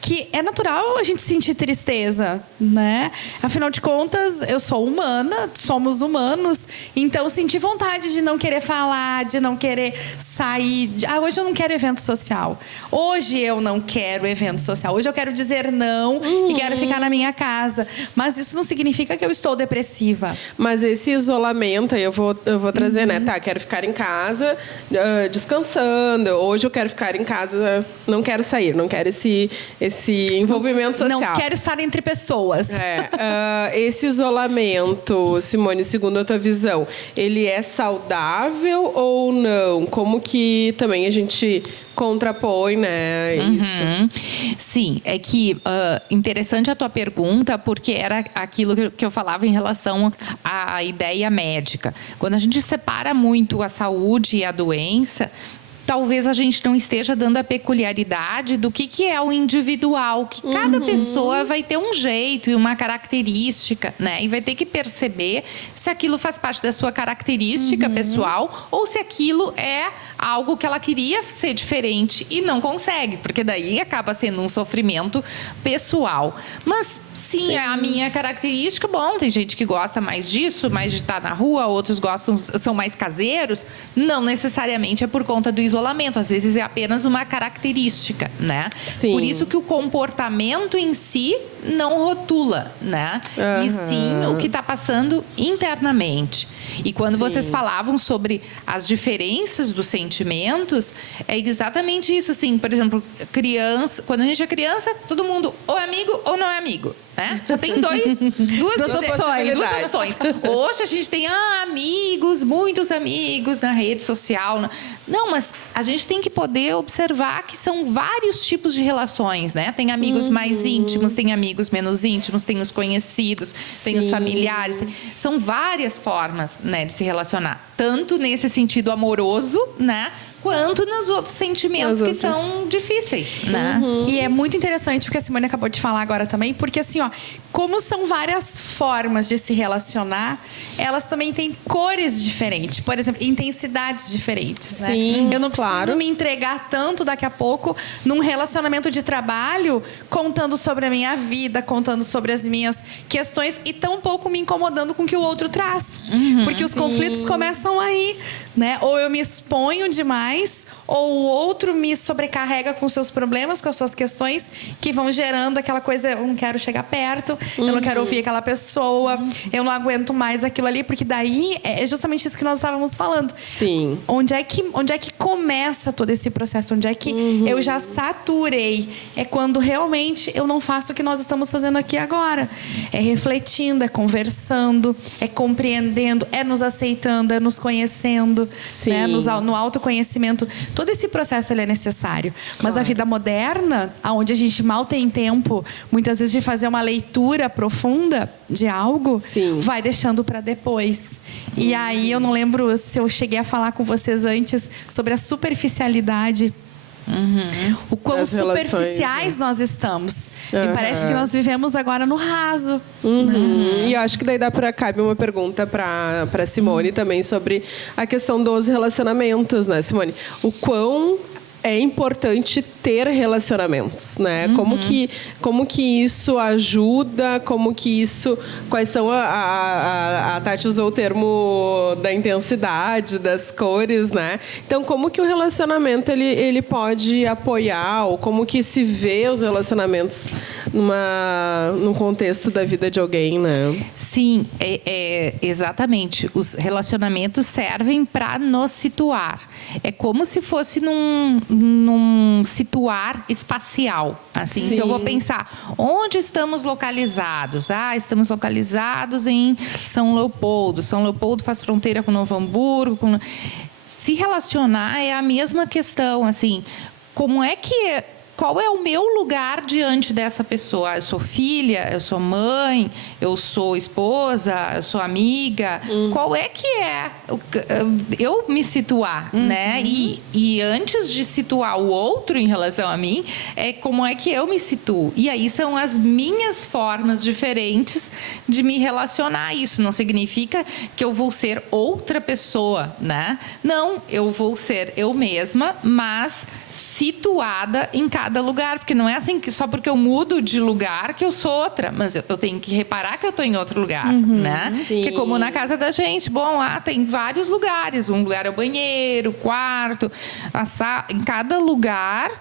que é natural a gente sentir tristeza, né? Afinal de contas, eu sou humana, somos humanos, então sentir vontade de não querer falar, de não querer sair. Hoje eu não quero evento social. Hoje eu não quero evento social. Hoje eu quero dizer não e quero ficar na minha casa. Mas isso não significa que eu estou depressiva. Mas esse isolamento, aí eu vou trazer, né? Tá, quero ficar em casa, descansando. Hoje eu quero ficar em casa, não quero sair, não quero esse envolvimento social. Não quero estar entre pessoas. Esse isolamento, Simone, segundo a tua visão, ele é saudável ou não? Como que também a gente contrapõe, né, isso? Sim, é que interessante a tua pergunta, porque era aquilo que eu falava em relação à ideia médica. Quando a gente separa muito a saúde e a doença, talvez a gente não esteja dando a peculiaridade do que é o individual, que cada pessoa vai ter um jeito e uma característica, né? E vai ter que perceber se aquilo faz parte da sua característica pessoal ou se aquilo é algo que ela queria ser diferente e não consegue, porque daí acaba sendo um sofrimento pessoal. Mas, sim, é a minha característica. Bom, tem gente que gosta mais disso, mais de estar na rua, outros são mais caseiros. Não necessariamente é por conta do isolamento, às vezes é apenas uma característica, né? Sim. Por isso que o comportamento em si não rotula, né? E sim o que está passando internamente. E quando vocês falavam sobre as diferenças dos sentimentos, é exatamente isso, assim, por exemplo, quando a gente é criança, todo mundo ou é amigo ou não é amigo, né? Só tem duas opções. Hoje a gente tem amigos, muitos amigos na rede social. Não, mas a gente tem que poder observar que são vários tipos de relações, né? Tem amigos mais íntimos, tem amigos menos íntimos, tem os conhecidos, tem os familiares. São várias formas, né, de se relacionar. Tanto nesse sentido amoroso, né? Quanto nos outros sentimentos que são difíceis, né? E é muito interessante o que a Simone acabou de falar agora também, porque assim, como são várias formas de se relacionar, elas também têm cores diferentes, por exemplo, intensidades diferentes, né? Sim, eu não preciso me entregar tanto daqui a pouco num relacionamento de trabalho, contando sobre a minha vida, contando sobre as minhas questões e tão pouco me incomodando com o que o outro traz. Porque os conflitos começam aí, né? Ou eu me exponho demais, ou o outro me sobrecarrega com seus problemas, com as suas questões, que vão gerando aquela coisa, eu não quero chegar perto, eu não quero ouvir aquela pessoa, eu não aguento mais aquilo ali, porque daí é justamente isso que nós estávamos falando. Sim. Onde é que começa todo esse processo? Onde é que eu já saturei? É quando realmente eu não faço o que nós estamos fazendo aqui agora. É refletindo, é conversando, é compreendendo, é nos aceitando, é nos conhecendo, né? No autoconhecimento. Todo esse processo ele é necessário. Mas a vida moderna, onde a gente mal tem tempo, muitas vezes, de fazer uma leitura profunda de algo, vai deixando para depois. E aí eu não lembro se eu cheguei a falar com vocês antes sobre a superficialidade. O quão superficiais nós estamos. Me parece que nós vivemos agora no raso. E eu acho que daí cabe uma pergunta para Simone também sobre a questão dos relacionamentos, né, Simone? O quão é importante ter relacionamentos, né? Como que isso ajuda, quais são a Tati usou o termo da intensidade, das cores, né? Então, como que o relacionamento ele pode apoiar, ou como que se vê os relacionamentos num contexto da vida de alguém, né? Sim, exatamente. Os relacionamentos servem para nos situar. É como se fosse num situar espacial. Assim, se eu vou pensar, onde estamos localizados? Estamos localizados em São Leopoldo. São Leopoldo faz fronteira com Novo Hamburgo. Se relacionar é a mesma questão, assim, qual é o meu lugar diante dessa pessoa? Eu sou filha, eu sou mãe, eu sou esposa, eu sou amiga. Qual é que é eu me situar, né? E antes de situar o outro em relação a mim, como é que eu me situo? E aí são as minhas formas diferentes de me relacionar. Isso não significa que eu vou ser outra pessoa, né? Não, eu vou ser eu mesma, mas situada em cada cada lugar, porque não é assim que só porque eu mudo de lugar que eu sou outra, mas eu tenho que reparar que eu estou em outro lugar, né? Sim. Que é como na casa da gente. Bom, tem vários lugares. Um lugar é o banheiro, o quarto, em cada lugar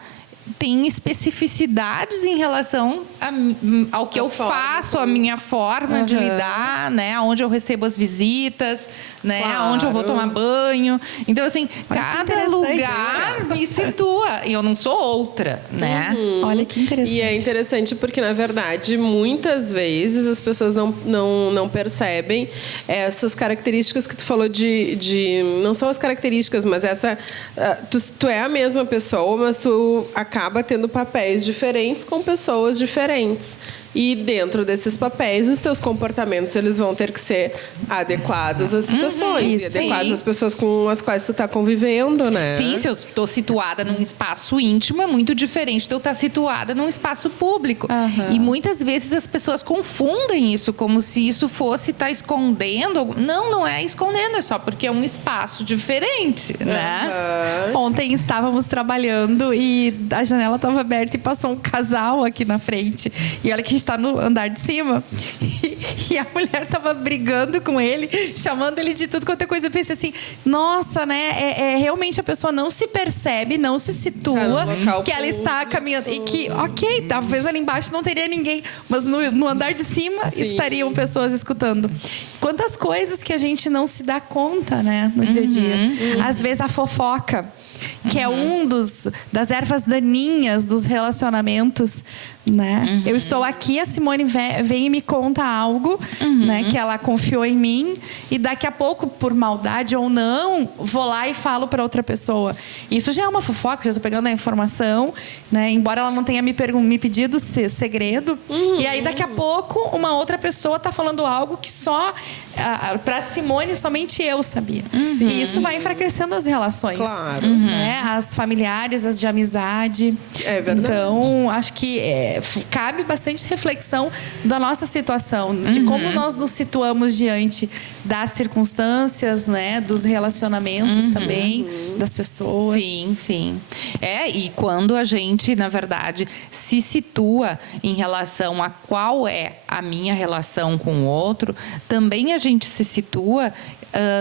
tem especificidades em relação ao que eu faço, a minha forma de lidar, né? Onde eu recebo as visitas, né? Claro. Onde eu vou tomar banho. Então, assim, cada lugar me situa. E eu não sou outra, né? Olha que interessante. E é interessante porque, na verdade, muitas vezes as pessoas não percebem essas características que tu falou não são as características, mas tu é a mesma pessoa, mas tu acaba tendo papéis diferentes com pessoas diferentes. E dentro desses papéis, os teus comportamentos eles vão ter que ser adequados às situações e adequados às pessoas com as quais tu está convivendo, né? Sim, se eu estou situada num espaço íntimo, é muito diferente de eu estar situada num espaço público. E muitas vezes as pessoas confundem isso, como se isso fosse estar escondendo. Não é escondendo, é só porque é um espaço diferente, né? Ontem estávamos trabalhando e a janela estava aberta e passou um casal aqui na frente. E olha que a gente está no andar de cima. E a mulher estava brigando com ele, chamando ele de tudo quanto é coisa. Eu pensei assim, nossa, né? Realmente a pessoa não se percebe, não se situa que ela está caminhando. E que, ok, talvez ali embaixo não teria ninguém, mas no andar de cima estariam pessoas escutando. Quantas coisas que a gente não se dá conta, né? No dia a dia. Às vezes a fofoca, que é das ervas daninhas dos relacionamentos, né? Eu estou aqui, a Simone vem e me conta algo, né? Que ela confiou em mim e daqui a pouco, por maldade ou não, vou lá e falo para outra pessoa. Isso já é uma fofoca, já estou pegando a informação, né? Embora ela não tenha me pedido segredo. E aí daqui a pouco uma outra pessoa está falando algo que só para Simone somente eu sabia. E isso vai enfraquecendo as relações, claro. né? As familiares, as de amizade. É verdade. Então, acho que cabe bastante reflexão da nossa situação, de como nós nos situamos diante das circunstâncias, né? Dos relacionamentos também, das pessoas. Sim, sim. E quando a gente, na verdade, se situa em relação a qual é a minha relação com o outro, também a gente se situa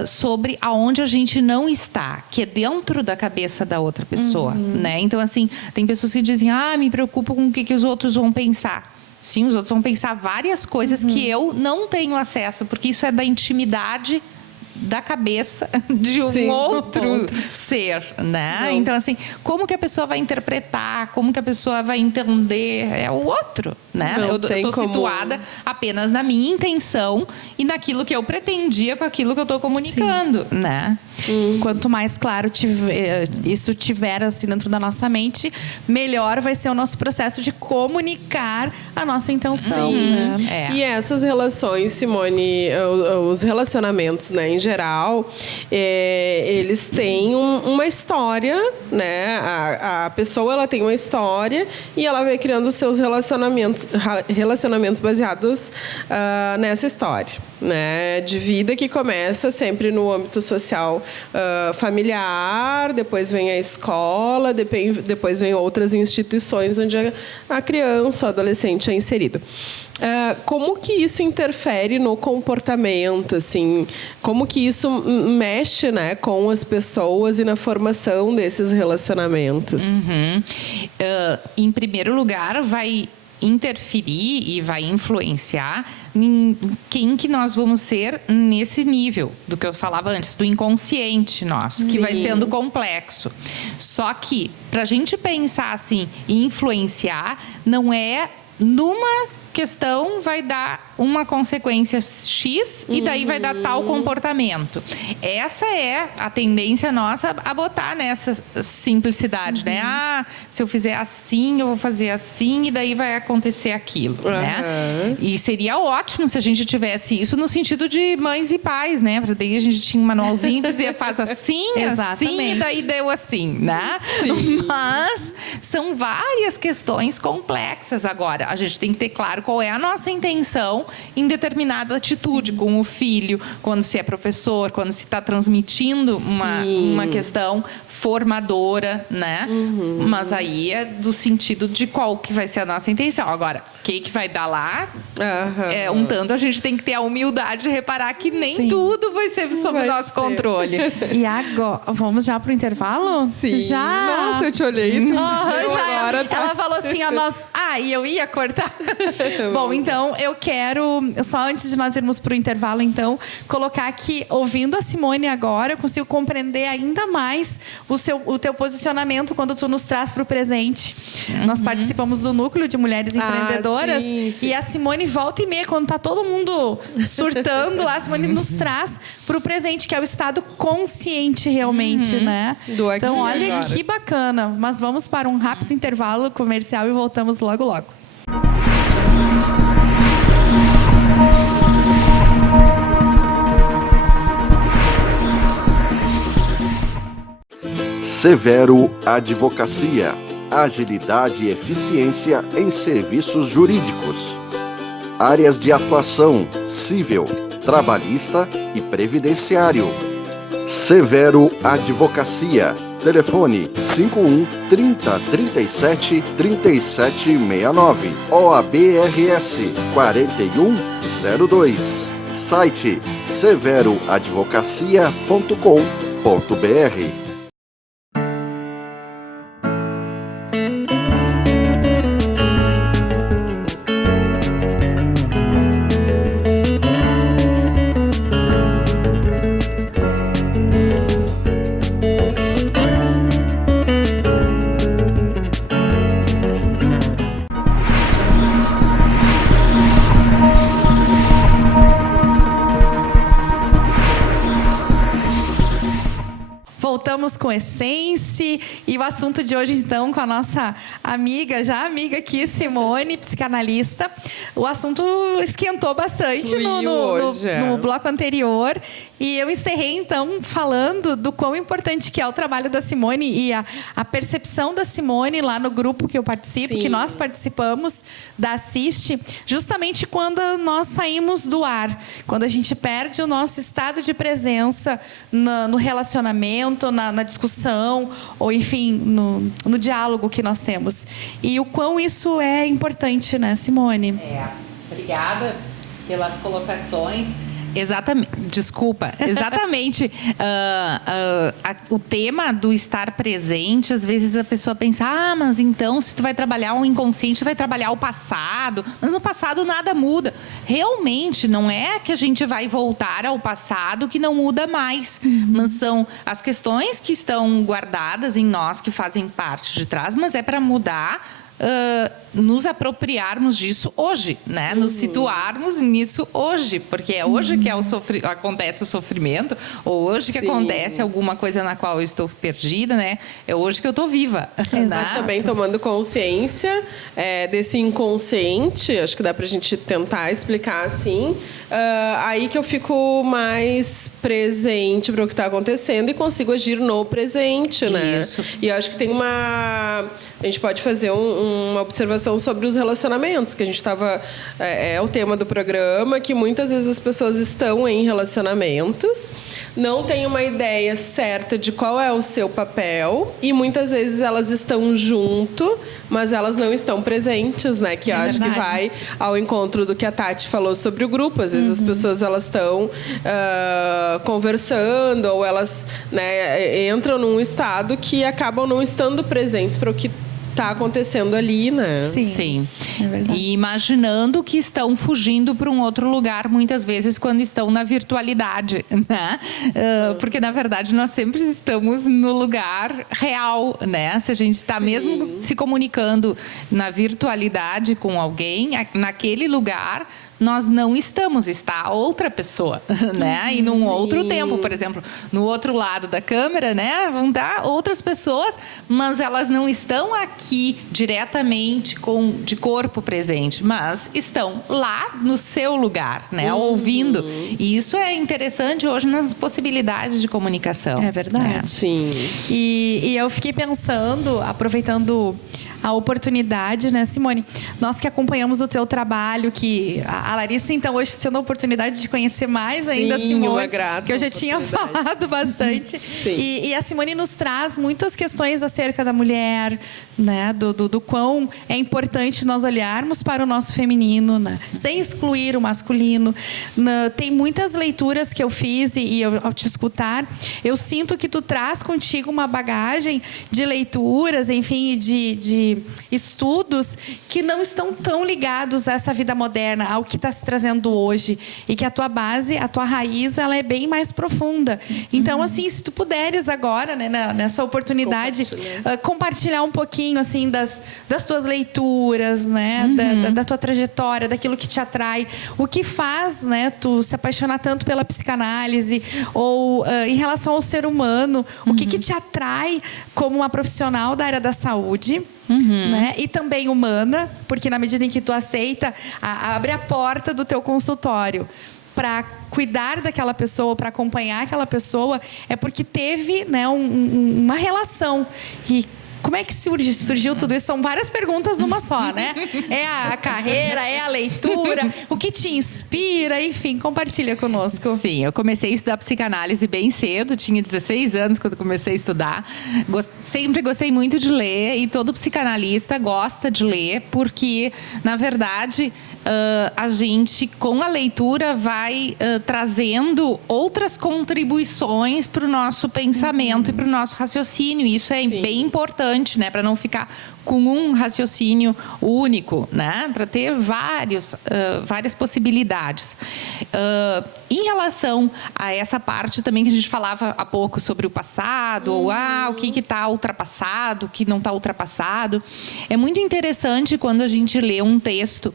sobre aonde a gente não está, que é dentro da cabeça da outra pessoa, né? Então, assim, tem pessoas que dizem, me preocupo com o que os outros vão pensar. Sim, os outros vão pensar várias coisas que eu não tenho acesso, porque isso é da intimidade da cabeça de um outro ser, né? Então, assim, como que a pessoa vai interpretar, como que a pessoa vai entender, é o outro, né? Eu estou situada apenas na minha intenção e naquilo que eu pretendia com aquilo que eu estou comunicando, né? Quanto mais claro isso tiver assim dentro da nossa mente, melhor vai ser o nosso processo de comunicar a nossa intenção. Né? E essas relações, Simone, os relacionamentos, né, em geral, eles têm uma história, né? A pessoa ela tem uma história e ela vai criando seus relacionamentos baseados nessa história, né? De vida que começa sempre no âmbito social familiar, depois vem a escola, depois vem outras instituições onde a criança, o adolescente é inserido. Como que isso interfere no comportamento, assim? Como que isso mexe, né, com as pessoas e na formação desses relacionamentos? Em primeiro lugar, vai interferir e vai influenciar em quem que nós vamos ser nesse nível do que eu falava antes, do inconsciente nosso, que vai sendo complexo. Só que, para a gente pensar assim e influenciar, não é numa questão vai dar uma consequência X e daí vai dar tal comportamento. Essa é a tendência nossa a botar nessa simplicidade, né? Se eu fizer assim, eu vou fazer assim e daí vai acontecer aquilo, né? E seria ótimo se a gente tivesse isso no sentido de mães e pais, né? Porque daí a gente tinha um manualzinho que dizia faz assim, assim, e daí deu assim, né? Mas são várias questões complexas. Agora, a gente tem que ter claro qual é a nossa intenção em determinada atitude com o filho, quando se é professor, quando se está transmitindo uma questão formadora, né? Mas aí é do sentido de qual que vai ser a nossa intenção. Agora, o que vai dar lá, é um tanto a gente tem que ter a humildade de reparar que nem tudo vai ser sob o nosso controle. E agora, vamos já pro intervalo? Sim. Já. Nossa, eu te olhei. Tu agora, ela falou assim, e eu ia cortar. Bom, então, eu quero, só antes de nós irmos pro intervalo, então, colocar que, ouvindo a Simone agora, eu consigo compreender ainda mais o teu posicionamento quando tu nos traz para o presente. Nós participamos do Núcleo de Mulheres Empreendedoras sim. e a Simone volta e meia, quando tá todo mundo surtando, a Simone nos traz para o presente, que é o estado consciente realmente, né? Do aqui Então, olha agora. que bacana. Mas vamos para um rápido intervalo comercial e voltamos logo, logo. Severo Advocacia, agilidade e eficiência em serviços jurídicos. Áreas de atuação: civil, trabalhista e previdenciário. Severo Advocacia. Telefone 51 30 37 3769. OABRS 4102. Site severoadvocacia.com.br. Voltamos com Essence e o assunto de hoje, então, com a nossa amiga aqui, Simone, psicanalista. O assunto esquentou bastante no bloco anterior. E eu encerrei, então, falando do quão importante que é o trabalho da Simone e a percepção da Simone lá no grupo que eu participo, que nós participamos, da Assiste, justamente quando nós saímos do ar, quando a gente perde o nosso estado de presença no relacionamento, na discussão, ou, enfim, no diálogo que nós temos. E o quão isso é importante, né, Simone? Obrigada pelas colocações. Exatamente. O tema do estar presente, às vezes a pessoa pensa, mas então se tu vai trabalhar o inconsciente, tu vai trabalhar o passado, mas no passado nada muda. Realmente, não é que a gente vai voltar ao passado que não muda mais, mas são as questões que estão guardadas em nós, que fazem parte de trás, mas é para mudar, nos apropriarmos disso hoje, né? Nos situarmos nisso hoje, porque é hoje que acontece o sofrimento, ou hoje que acontece alguma coisa na qual eu estou perdida, né? É hoje que eu estou viva. Mas também tomando consciência desse inconsciente, acho que dá pra gente tentar explicar assim, aí que eu fico mais presente para o que está acontecendo e consigo agir no presente, né? Isso. E eu acho que tem a gente pode fazer uma observação sobre os relacionamentos, que a gente estava... É o tema do programa, que muitas vezes as pessoas estão em relacionamentos, não têm uma ideia certa de qual é o seu papel, e muitas vezes elas estão junto, mas elas não estão presentes, né? Que eu acho que vai ao encontro do que a Tati falou sobre o grupo. Às vezes as pessoas elas estão conversando, ou elas, né, entram num estado que acabam não estando presentes para o que está acontecendo ali, né? Sim. É verdade. E imaginando que estão fugindo para um outro lugar, muitas vezes, quando estão na virtualidade, né? Porque, na verdade, nós sempre estamos no lugar real, né? Se a gente está mesmo se comunicando na virtualidade com alguém, naquele lugar, nós não estamos, está outra pessoa, né? E num outro tempo, por exemplo, no outro lado da câmera, né? Vão estar outras pessoas, mas elas não estão aqui diretamente de corpo presente, mas estão lá no seu lugar, né? Ouvindo. E isso é interessante hoje nas possibilidades de comunicação. É verdade. Né? Sim. E eu fiquei pensando, aproveitando a oportunidade, né, Simone? Nós que acompanhamos o teu trabalho, que a Larissa, então, hoje tendo a oportunidade de conhecer mais ainda a Simone, uma grata que eu já tinha falado bastante. E a Simone nos traz muitas questões acerca da mulher, né, do quão é importante nós olharmos para o nosso feminino, né, sem excluir o masculino. Tem muitas leituras que eu fiz e ao te escutar, eu sinto que tu traz contigo uma bagagem de leituras, enfim, de estudos que não estão tão ligados a essa vida moderna, ao que está se trazendo hoje, e que a tua base, a tua raiz, ela é bem mais profunda. Então, assim, se tu puderes agora, né, nessa oportunidade, compartilhar um pouquinho, assim, das tuas leituras, né, da tua trajetória, daquilo que te atrai, o que faz, né, tu se apaixonar tanto pela psicanálise, ou em relação ao ser humano, o que te atrai como uma profissional da área da saúde, né? E também humana, porque na medida em que tu aceita, abre a porta do teu consultório para cuidar daquela pessoa, para acompanhar aquela pessoa, é porque teve, né, uma relação. E como é que surgiu tudo isso? São várias perguntas numa só, né? É a carreira, é a leitura, o que te inspira, enfim, compartilha conosco. Sim, eu comecei a estudar psicanálise bem cedo, tinha 16 anos quando comecei a estudar. Sempre gostei muito de ler e todo psicanalista gosta de ler, porque, na verdade, a gente, com a leitura, vai trazendo outras contribuições para o nosso pensamento e para o nosso raciocínio. Isso é bem importante, né? Para não ficar com um raciocínio único, né? Para ter várias possibilidades. Em relação a essa parte também que a gente falava há pouco sobre o passado, ou o que está ultrapassado, o que não está ultrapassado, é muito interessante quando a gente lê um texto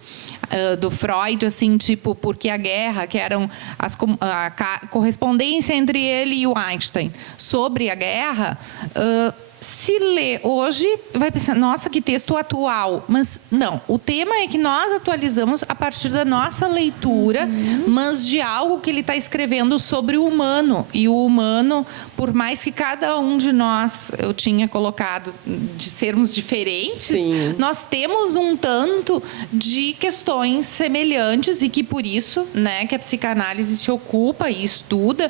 do Freud, assim, tipo, porque a guerra, que eram a correspondência entre ele e o Einstein sobre a guerra, se lê hoje, vai pensar, nossa, que texto atual. Mas não, o tema é que nós atualizamos a partir da nossa leitura, mas de algo que ele está escrevendo sobre o humano. E o humano, por mais que cada um de nós, eu tinha colocado, de sermos diferentes, nós temos um tanto de questões semelhantes e que por isso, né, que a psicanálise se ocupa e estuda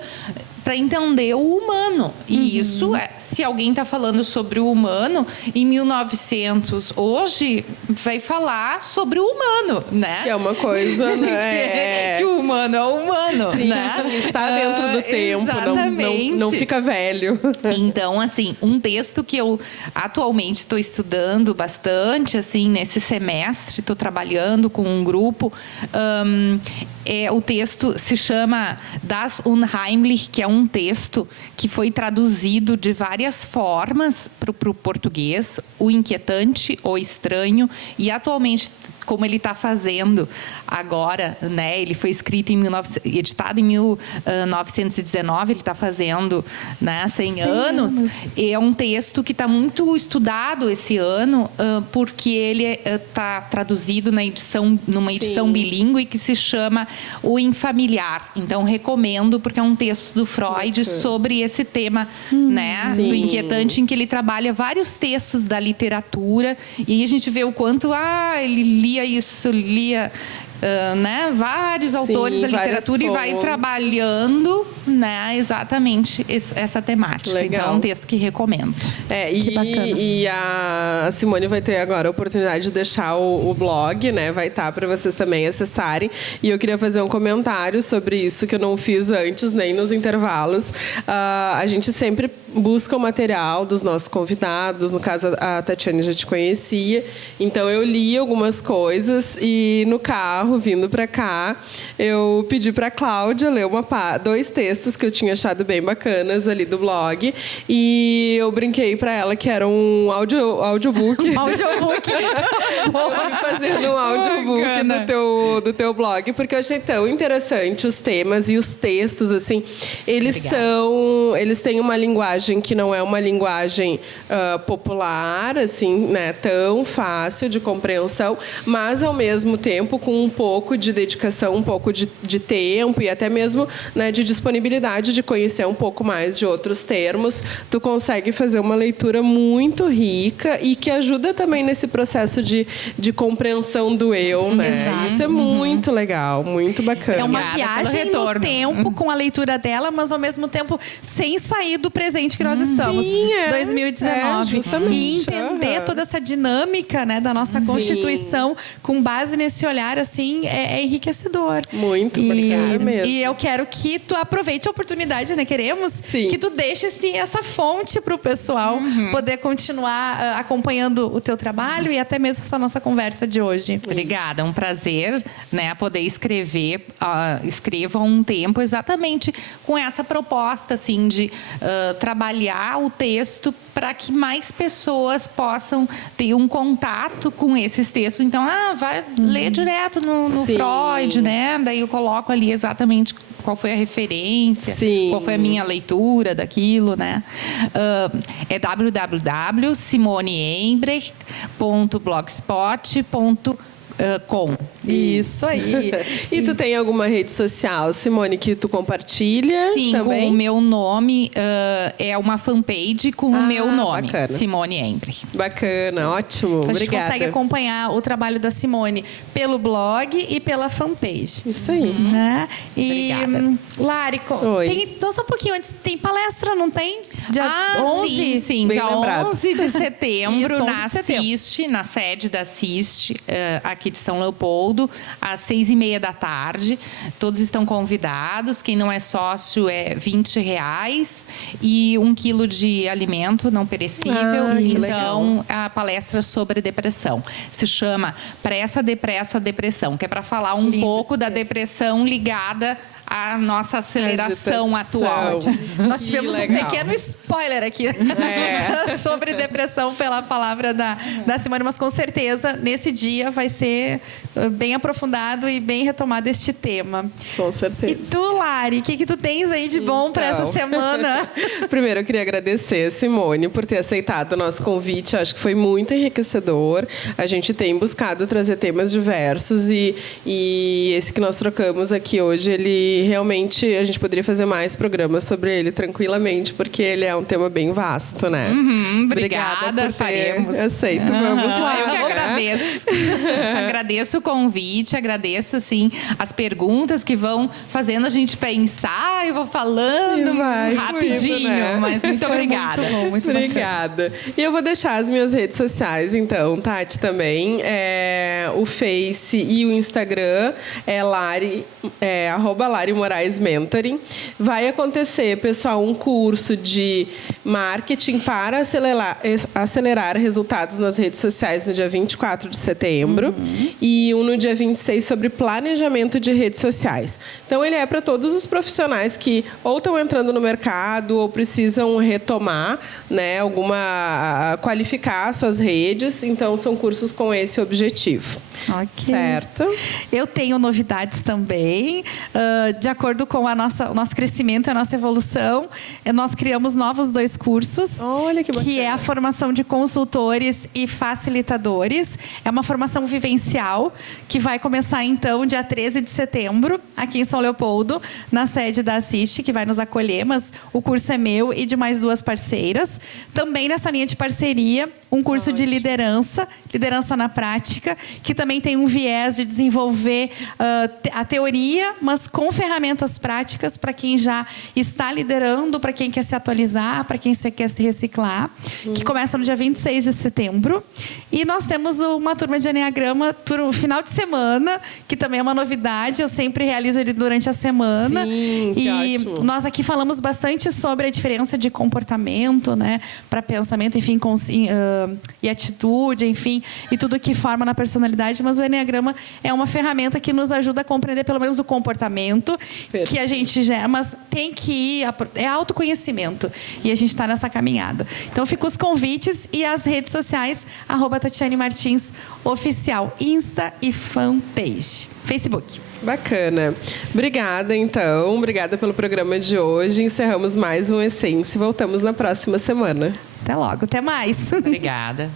para entender o humano. E isso, se alguém está falando sobre o humano, em 1900, hoje, vai falar sobre o humano, né? Que é uma coisa, né? que o humano é o humano, né? Está dentro do tempo, não fica velho. Então, assim, um texto que eu atualmente estou estudando bastante, assim, nesse semestre, estou trabalhando com um grupo, o texto se chama Das Unheimlich, que é um texto que foi traduzido de várias formas para o português, o inquietante, o estranho, e atualmente, como ele está fazendo agora, né? Ele foi escrito editado em 1919, ele está fazendo, né, 100 anos. E é um texto que está muito estudado esse ano, porque ele está traduzido numa edição bilíngue que se chama O Infamiliar. Então, recomendo, porque é um texto do Freud sobre esse tema, né, do inquietante, em que ele trabalha vários textos da literatura, e aí a gente vê o quanto ele lia isso, né, vários autores da literatura e vai trabalhando, né, exatamente essa temática. Legal. Então, é um texto que recomendo. Que bacana. E a Simone vai ter agora a oportunidade de deixar o blog, né? Vai estar para vocês também acessarem. E eu queria fazer um comentário sobre isso que eu não fiz antes, nem nos intervalos. A gente sempre busca o material dos nossos convidados. No caso, a Tatiane já te conhecia. Então, eu li algumas coisas e no carro, vindo para cá, eu pedi para a Cláudia ler 2 textos que eu tinha achado bem bacanas ali do blog, e eu brinquei para ela que era um audiobook audiobook. Audiobook. Fazendo um audiobook do teu blog, porque eu achei tão interessante os temas e os textos, assim. Eles têm uma linguagem que não é uma linguagem popular, assim, né, tão fácil de compreensão, mas, ao mesmo tempo, com um pouco de dedicação, um pouco de tempo e até mesmo, né, de disponibilidade de conhecer um pouco mais de outros termos, tu consegue fazer uma leitura muito rica e que ajuda também nesse processo de compreensão do eu, né? Exato. Isso é muito legal, muito bacana. É uma Obrigada pelo viagem no retorno. tempo com a leitura dela, mas ao mesmo tempo sem sair do presente que nós estamos. Sim, 2019. justamente. E entender toda essa dinâmica, né, da nossa Constituição com base nesse olhar, assim, é enriquecedor. Muito bacana mesmo. E eu quero que tu aproveite a oportunidade, né? Queremos Sim. que tu deixe, sim, essa fonte para o pessoal poder continuar acompanhando o teu trabalho e até mesmo essa nossa conversa de hoje. Obrigada, é um prazer, né, poder escrever. Escreva um tempo exatamente com essa proposta, assim, de trabalhar o texto para que mais pessoas possam ter um contato com esses textos. Então, vai ler direto no Sim. Freud, né? Daí eu coloco ali exatamente qual foi a referência, Sim. qual foi a minha leitura daquilo, né? É www.simoneembrecht.blogspot.com. Isso aí. E tu tem alguma rede social, Simone, que tu compartilha Sim, também? com o meu nome, é uma fanpage com o meu nome, bacana. Simone Embrecht. Bacana, ótimo. A gente Obrigada. consegue acompanhar o trabalho da Simone pelo blog e pela fanpage. Isso aí. Né? E, Obrigada. Lari, Oi. então só um pouquinho antes, tem palestra, não tem? Dia 11? Sim, Bem dia lembrado. 11 de setembro, Isso, 11 na de setembro. CIST, na sede da CIST, aqui de São Leopoldo, às 6h30 da tarde. Todos estão convidados. Quem não é sócio é R$20 e 1 quilo de alimento não perecível. Que Então, a palestra sobre depressão. Se chama Pressa, Depressa, Depressão, que é para falar um Lindo pouco esse da texto. depressão ligada à nossa aceleração Agitação. atual. Nós tivemos um legal. pequeno spoiler aqui sobre depressão pela palavra da Simone, mas com certeza nesse dia vai ser bem aprofundado e bem retomado este tema. Com E certeza. tu, Lari, o que tu tens aí de bom para essa Então. semana? Primeiro, eu queria agradecer a Simone por ter aceitado o nosso convite. Acho que foi muito enriquecedor. A gente tem buscado trazer temas diversos e esse que nós trocamos aqui hoje, ele realmente, a gente poderia fazer mais programas sobre ele tranquilamente, porque ele é um tema bem vasto, né? Obrigada, por ter faremos. aceito. Vamos lá. Eu que né? agradeço. Agradeço o convite, agradeço, assim, as perguntas que vão fazendo a gente pensar. Eu vou falando E vai rapidinho, fluindo, né? mas muito obrigada. Muito bom, muito bacana. Obrigada. E eu vou deixar as minhas redes sociais, então, Tati, também. O Face e o Instagram é @Lari Moraes Mentoring. Vai acontecer, pessoal, um curso de marketing para acelerar resultados nas redes sociais no dia 24 de setembro e um no dia 26 sobre planejamento de redes sociais. Então, ele é para todos os profissionais que ou estão entrando no mercado ou precisam retomar, né, qualificar suas redes. Então, são cursos com esse objetivo. Ok. Certo? Eu tenho novidades também. De acordo com o nosso crescimento, a nossa evolução, nós criamos novos 2 cursos. Olha que bacana. Que é a formação de consultores e facilitadores. É uma formação vivencial que vai começar, então, dia 13 de setembro, aqui em São Leopoldo, na sede da Assiste, que vai nos acolher, mas o curso é meu e de mais 2 parceiras. Também nessa linha de parceria, um curso de liderança na prática, que também tem um viés de desenvolver a teoria, mas com ferramentas práticas para quem já está liderando, para quem quer se atualizar, para quem quer se reciclar, que começa no dia 26 de setembro. E nós temos realizo uma turma de Enneagrama no final de semana, que também é uma novidade. Eu sempre realizo ele durante a semana. Sim, que ótimo. Nós aqui falamos bastante sobre a diferença de comportamento, né, para pensamento, enfim, e atitude, enfim, e tudo que forma na personalidade. Mas o Enneagrama é uma ferramenta que nos ajuda a compreender pelo menos o comportamento que a gente gera, mas tem que ir, é autoconhecimento. E a gente está nessa caminhada. Então, ficam os convites e as redes sociais, @Tatiane Martins Oficial, Insta e fanpage. Facebook. Bacana. Obrigada, então. Obrigada pelo programa de hoje. Encerramos mais um Essência e voltamos na próxima semana. Até logo. Até mais. Obrigada.